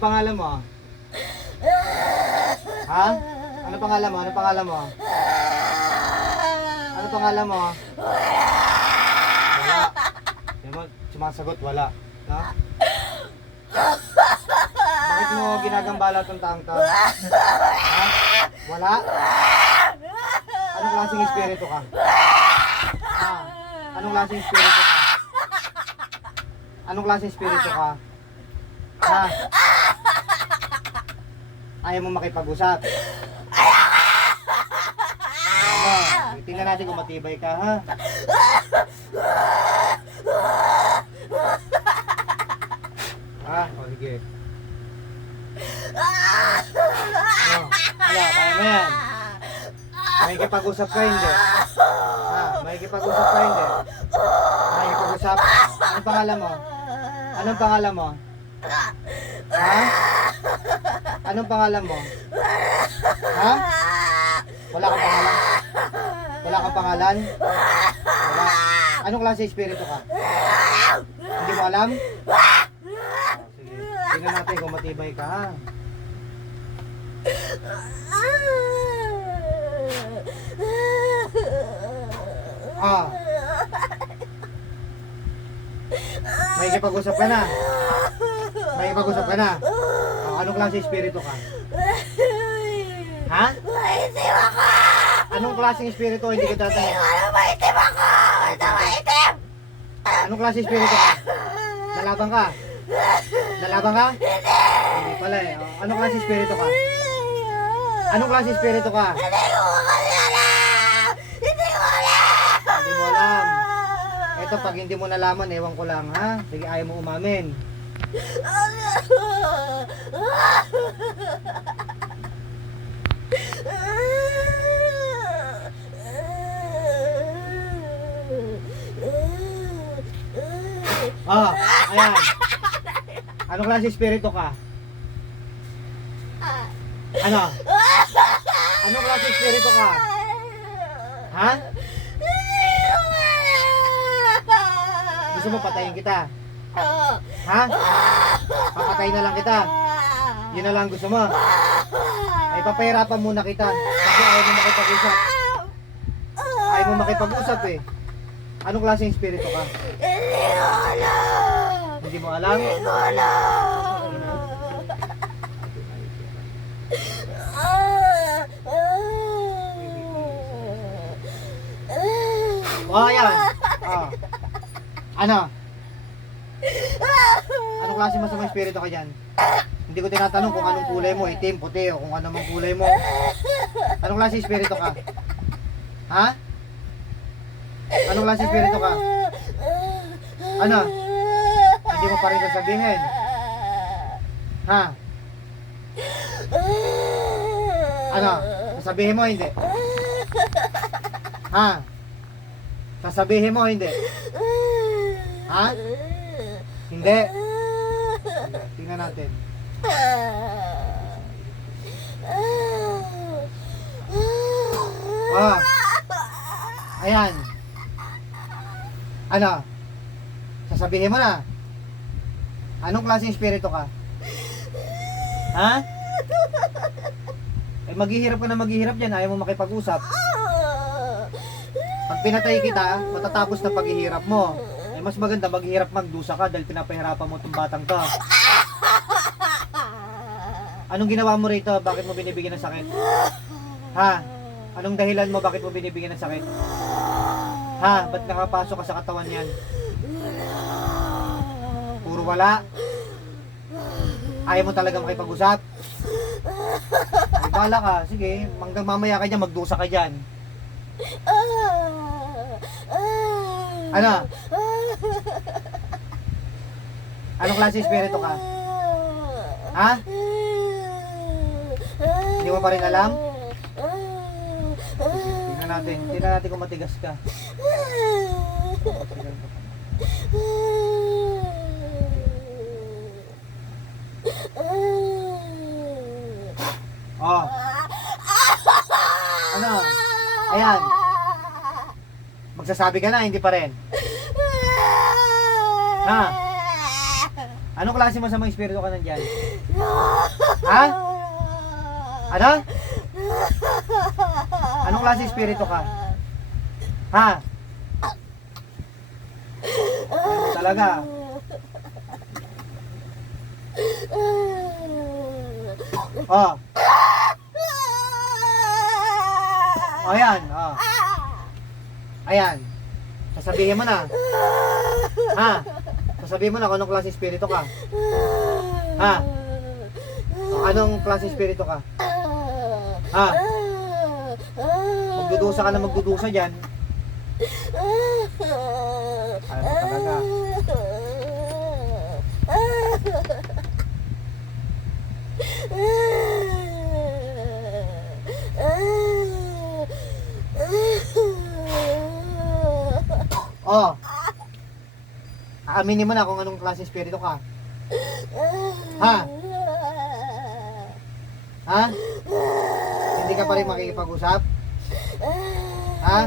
pangalan mo? Ha? Ano pangalan mo? Ano pangalan mo? Ano pangalan mo? Wala. Yan mo, sumasagot, wala. Ha? Bakit mo ginagambala itong taong to? Ha? Wala? Anong klaseng espiritu ka? Ha? Anong klaseng espiritu ka? Anong klaseng espiritu ka? Ha? Ayaw mo makipag-usap? Tingnan natin kung matibay ka, ha? Ha? O, sige. Wala, kaya mo yan. Makikipag-usap ka, hindi? Ha? Makikipag-usap ka, hindi? Makikipag-usap? Anong pangalan mo? Anong pangalan mo? Ha? Anong pangalan mo? Ha? Wala kang pangalan? Wala kang pangalan? Wala. Anong klase espiritu ka? Hindi mo alam? Sige. Tingnan natin kung matibay ka, ha? Ah. Makikipag-usap ka na? Makikipag-usap ka na? Oh, anong klase espiritu ka? Ha? Maitim ako! Anong klaseng espiritu? Hindi ko tatanong. Maitim ako! Maitim! Anong klaseng espiritu ka? Nalabang ka? Nalabang ka? Hindi pala eh. Oh, anong klaseng espiritu ka? Anong klaseng espiritu ka? Hindi ko alam! Hindi ko alam! Hindi mo alam. Eto, pag hindi mo nalaman, ewan ko lang, ha? Sige, ayaw mo umamin. Ah, ayan. Anong klase espiritu ka? Ano? Anong klase espiritu ka? Ha? Gusto mo patayin kita? Ha? Papatayin na lang kita? Yun na lang gusto mo? Ay, papahirapan muna kita. Kasi ayaw mo makipag-usap. Ayaw mo makipag-usap eh. Anong klaseng espiritu ka? Hindi ko alam! Hindi mo alam? Hindi ko alam! Oh, ayan. Oh. Ano? Anong klase masamang espiritu ka dyan? Hindi ko tinatanong kung anong kulay mo, itim, puti, o kung anong kulay mo. Anong klase espiritu ka? Ha? Anong klase espiritu ka? Ano? Hindi mo pa rin sasabihin. Ha? Ano? Sasabihin mo, hindi? Ha? Sasabihin mo, hindi? Ha? Hindi? Tingnan natin. Oh. Ayan. Ano? Sasabihin mo na. Anong klaseng espiritu ka? Ha? Eh, maghihirap ka na maghihirap dyan. Ayaw mo makipag-usap. Pag pinatay kita, matatapos na paghihirap mo. Eh, mas maganda maghihirap magdusa ka dahil pinapahirapan mo itong batang to. Anong ginawa mo rito? Bakit mo binibigyan ng sakit? Ha? Anong dahilan mo bakit mo binibigyan ng sakit? Ha? Ba't nakapasok ka sa katawan yan? Puro wala? Ayaw mo talaga makipag-usap? Ay, bahala ka. Sige, hanggang mamaya ka dyan, magdusa ka dyan. Ano? Anong klase espiritu ka? Ha? Hindi mo pa rin alam? Tingnan natin kung matigas ka. Oh. Ano? Ayan. Magsasabi ka na, hindi pa rin. Ha? Anong klase masamang espiritu ka nandyan? Ha? Ano? Anong klase espiritu ka? Ha? Talaga? Oh. Ayan, oh. Ayan. Sasabihin mo na. Ha? Sasabihin mo na kung anong klase espiritu ka. Ha? Anong klase espiritu ka? Ha? Magdudusa ka na magdudusa dyan. Ayaw mo talaga. Oh. Aaminin mo na kung anong klase espiritu ka. Ha? Ha? Hindi ka pa rin makikipag-usap? Ha?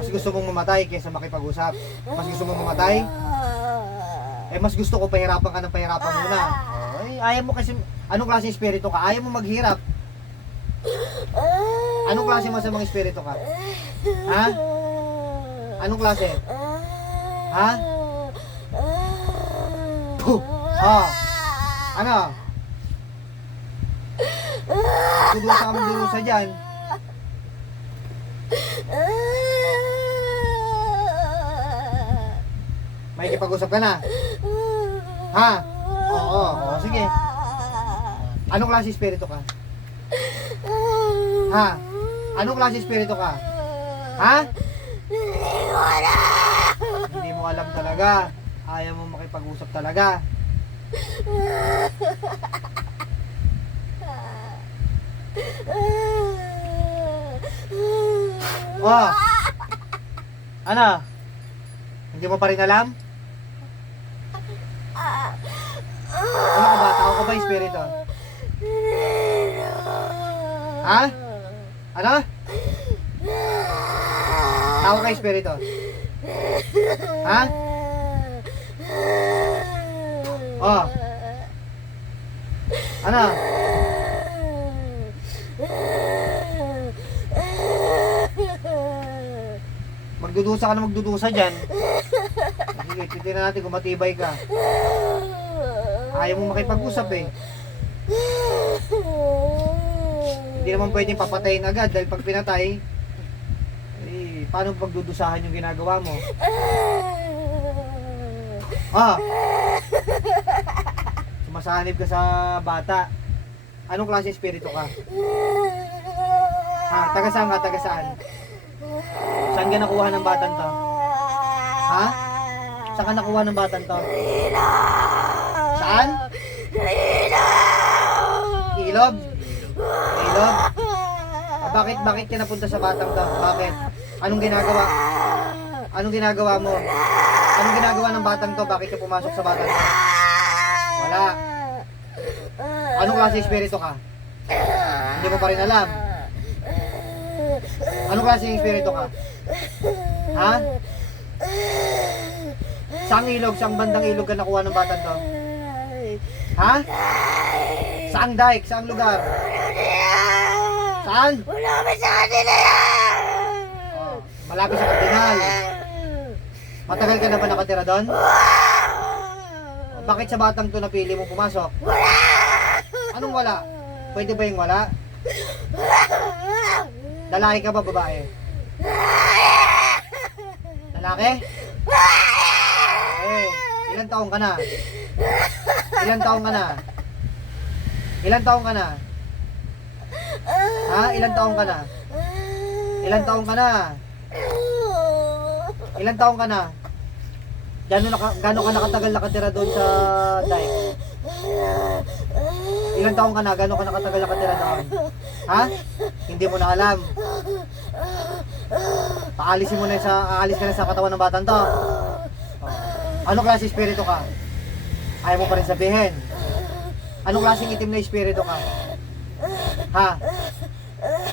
Mas gusto mong mamatay kaysa makipag-usap? Mas gusto mong mamatay? Eh mas gusto ko pahirapan ka ng pahirapan muna. Ay, ayaw mo kasi, anong klase espiritu ka? Ayaw mo maghirap. Anong klase masamang espiritu ka? Ha? Anong klase? Ha? Puh! Oh. Ano? Dudusa ka magdudusa dyan. May kipag-usap ka na? Ha? Oo, oo, sige. Anong klase espiritu ka? Ha? Anong klase espiritu ka? Ha? Hindi mo alam talaga. Ayaw mo makipag-usap talaga. Oh. Ano? Hindi mo pa rin alam? Ano ka ba? Tao ka ba espiritu? Ha? Ano? Tao ka espiritu? Ha? Oh. Ano? Magdudusa ka na magdudusa dyan. Sige, titignan natin kung matibay ka. Ayaw mo makipag-usap eh. Hindi naman pwedeng papatayin agad dahil pag pinatay, eh, paano pagdudusahan yung ginagawa mo? Ah! Sumasanib ka sa bata. Anong klase espiritu ka? Ha? Taga saan ka? Taga saan? Saan ka nakuha ng batang to? Ha? Saan ka nakuha ng batang to? Saan? Ilog? Ilog? Ah, bakit ka napunta sa batang to? Bakit? Anong ginagawa? Anong ginagawa mo? Anong ginagawa ng batang to? Bakit ka pumasok sa batang to? Wala. Anong klase espiritu ka? Hindi mo pa rin alam. Anong klase espiritu ka? Ha? Saang ilog? Saang bandang ilog ka nakuha ng batang to? Ha? Saang dike? Saang lugar? Saan? Malapit sa kanila yan! Oh, malapit sa kardinal. Matagal ka na ba nakatira doon? Bakit sa batang to napili mo pumasok? Anong wala? Pwede ba yung wala? Lalaki ka ba, babae? Lalaki? Eh, ilan taong ka na? Ilan taong ka na? Ilan taong ka na? Ha? Ilan taong ka na? Ilan taong ka na? Ilan taong ka na? Gano'n ka nakatagal nakatira doon sa dike? Ilan taong ka na? Gano'n ka nakatagal nakatira doon? Ha? Hindi mo na alam. Aalis ka na sa katawan ng batang to. Oh. Anong klase espiritu ka? Ayaw mo pa rin sabihin. Anong klaseng itim na espiritu ka? Ha?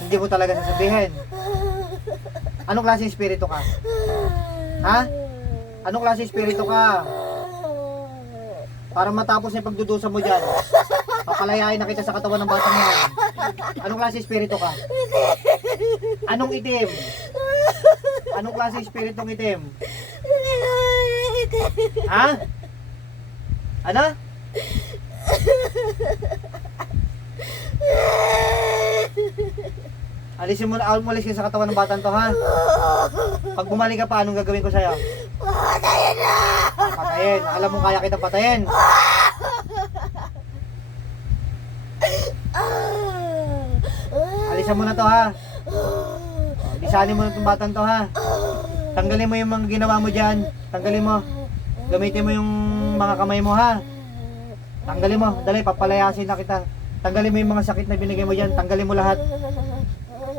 Hindi mo talaga sasabihin. Anong klaseng espiritu ka? Ha? Anong klaseng espiritu ka? Para matapos yung pagdudusa mo dyan, papalayain na kita sa katawan ng batang yan. Anong klaseng espiritu ka? Anong itim? Anong klaseng espiritong itim? Ha? Ano? Alisin mo na, umalis ka sa katawan ng batang to, ha? Pag bumalik ka pa, anong gagawin ko sa'yo? Patayin na! Patayin. Alam mo, kaya kitang patayin. Alisan mo na to, ha? Lisanin mo na itong batang to, ha? Tanggalin mo yung mga ginawa mo dyan. Tanggalin mo. Gamitin mo yung mga kamay mo, ha? Tanggalin mo. Dali, papalayasin na kita. Tanggalin mo yung mga sakit na binigay mo dyan. Tanggalin mo lahat.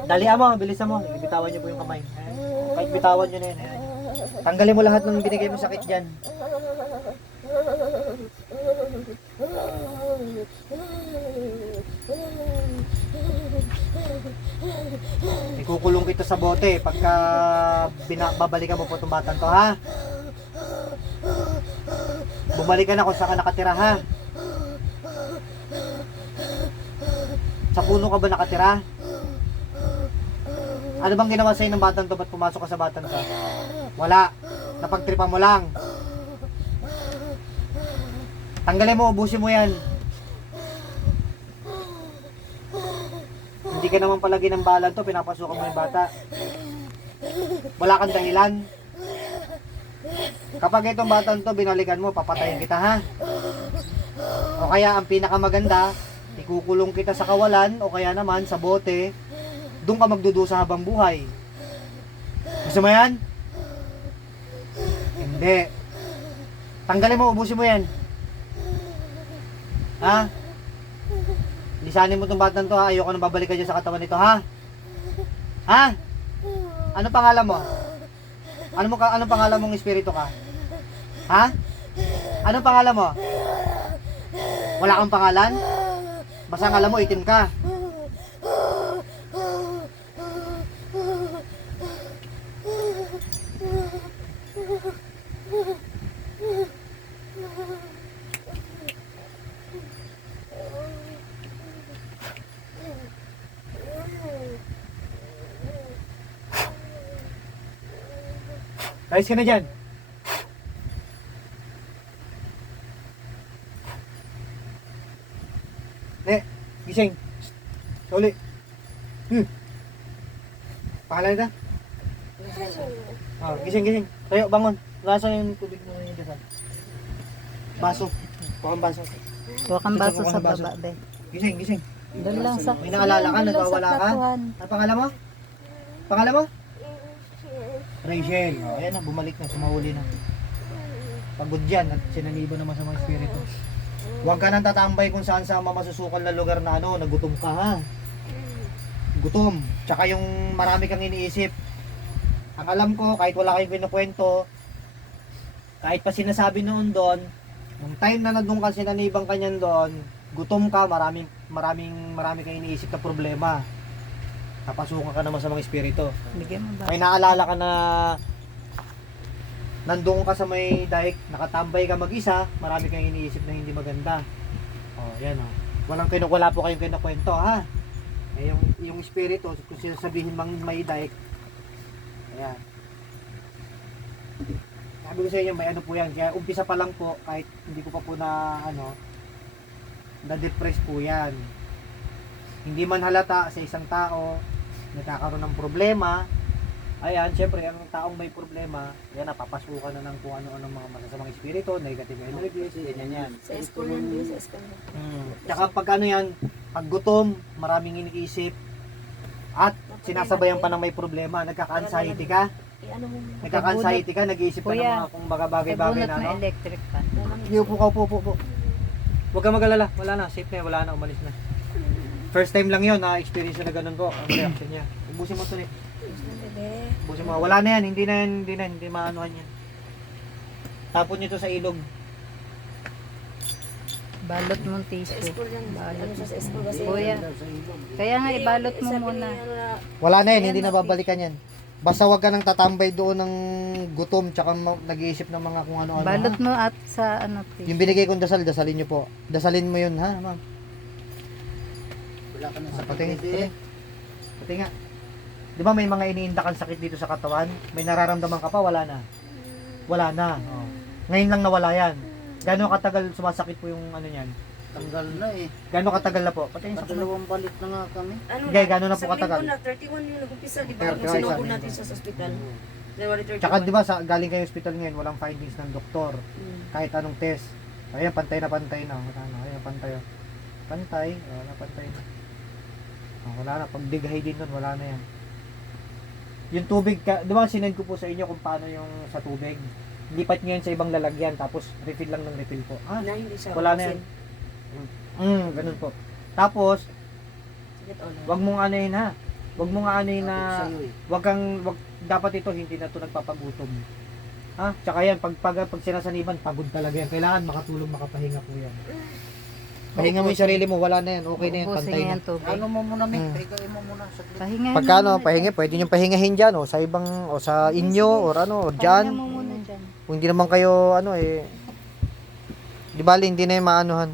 Dalian mo, bilisan mo. Bitawan niyo po yung kamay. Ayan. Kahit bitawan niyo na yun. Ayan. Tanggalin mo lahat ng binigay mo sakit dyan. Ikukulong kita sa bote pagka babalikan mo po itong batang to, ha? Bumalik ka na kung saan ka nakatira, ha? Sa puno ka ba nakatira? Ano bang ginawa sa'yo ng batang to? Ba't pumasok ka sa batang to? Wala. Napagtripan mo lang. Tanggalin mo, ubusin mo yan. Hindi ka naman palagi ng balan to, pinapasukan mo yung bata. Wala kang dahilan. Kapag itong batang to, binalikan mo, papatayin kita, ha? O kaya, ang pinakamaganda, ikukulong kita sa kawalan, o kaya naman sa bote, doon ka magdudusa habang buhay. Gusto mo yan? Hindi. Tanggalin mo, ubusin mo yan. Ha? Lisanin mo itong batang to, ha? Ayoko nang babalik ka dyan sa katawan nito, ha? Ha? Anong pangalan mo? Anong pangalan mong espiritu ka? Ha? Anong pangalan mo? Wala kang pangalan? Basta ang alam mo, itim ka. Ayos ka na dyan. Gising. Suli. Pangalan nito? Gising. Tayo, bangon. Lasa yung tubig mo yung dasal. Baso. Bukang baso. Huwag kang baso Ito, sa baso. baba, be. Gising. Doon lang sa... May naalala ka, nagwawala ka? Ano pangalan mo? Pangalan mo? Rachel. Ayan na, bumalik na, sumahuli na. Pagod dyan at sinanibo naman sa mga espiritu. Huwag ka nang tatambay kung saan sa masusukan na lugar na nagutom ka, ha? Gutom. Tsaka yung marami kang iniisip. Ang alam ko, kahit wala kayong kinukwento, kahit pa sinasabi noon doon, nung time na nandun ka sinanibang kanyan doon, gutom ka, marami kang iniisip na problema. Napasukan ka naman sa mga espiritu. Bigyan mo ba? May naalala ka na nandun ka sa may daik, nakatambay ka mag-isa, marami kang iniisip na hindi maganda. Oh, yan oh. Wala po kayong kinukwento, ha? Eh, yung espiritu, kung sinasabihin mang may daik, ayan. Sabi ko sa inyo, may ano po yan. Kaya umpisa pa lang po, kahit hindi ko pa po na-depress po yan. Hindi man halata sa isang tao, nagkakaroon ng problema, ayan, syempre, ang taong may problema, yan, napapasukan na ng kung ano-anong mga masasamang espiritu, negative energies, yan. Sa school yan, sa school. Tsaka pag ano yan, pag gutom, maraming iniisip, at sinasabayan pa ng may problema, nagkaka-anxiety ka, nag-iisip ka ng mga kung baga bagay-bagay Bunot na, na no? electric fan. Upo ka, upo. Huwag ka mag-alala, wala na, safe na, wala na, umalis na. First time lang yun, na-experience na ganun po, ang reaction niya. Ubusin mo ito, ubusin mo, wala na yan, hindi maanuhan yan. Tapon nyo ito sa ilog. Balot mong Sa tissue. school yan. Balot Ano siya sa school kasi. Kuya. Kaya nga, ibalot mo Sabi muna. niya na, Wala na yan, Ayan, hindi na okay. babalikan yan. Basta wag ka nang tatambay doon ng gutom tsaka nag-iisip ng mga kung ano-ano. Balot ha? mo at sa ano, te. Yung binigay kong dasal, dasalin nyo po. Dasalin mo yun, ha, ma'am? Wala ka na sa Pati, pati. pati nga. Di ba may mga iniinda kang sakit dito sa katawan? May nararamdaman ka pa? Wala na. Wala na. Oh. Ngayon lang nawala yan. Gano'ng katagal sumasakit po yung ano yan? Tanggal na eh. Gano'ng katagal na po? Pati sa Dalawang balik na nga kami. Ano Gay, gano'n na po isang katagal? linggo na, 31 yung nag-umpisa, di ba? 31, Nung sinugod isang natin linggo. sa ospital. January 31. Tsaka di ba galing kayo hospital ngayon, walang findings ng doktor. Mm. Kahit anong test. Ayan, pantay na pantay na. Wala na. Ayan, pantay. Oh. Pantay. Wala, pantay na. Oh, wala na. Pag dighay din nun, wala na yan. Yung tubig, di ba sinend ko po sa inyo kung paano yung sa tubig? Lipat nyo yan sa ibang lalagyan, tapos refill lang ng refill po. Ah, Na hindi siya wala na yan. Ganun po. Tapos, wag mong anayin ha. Wag mong anayin na, Sa'yo eh. dapat ito, hindi na ito nagpapagutom. Ha? Tsaka yan, pag sinasaniban, pagod talaga yan. Kailangan makatulong, makapahinga po yan. Pahinga mo yung sarili mo, wala na yan. Okay na yan, Ubusin pantay niya na. yung tubig. Ano mo muna, Mick? Hmm. Pahigain mo muna sa Pahinga Pagkano, pahinga, pwede nyo pahingahin dyan, o sa ibang, o sa inyo, or ano, or Pahinga dyan. mo muna dyan. Kung hindi naman kayo, ano eh, di bali, hindi na yung maanuhan.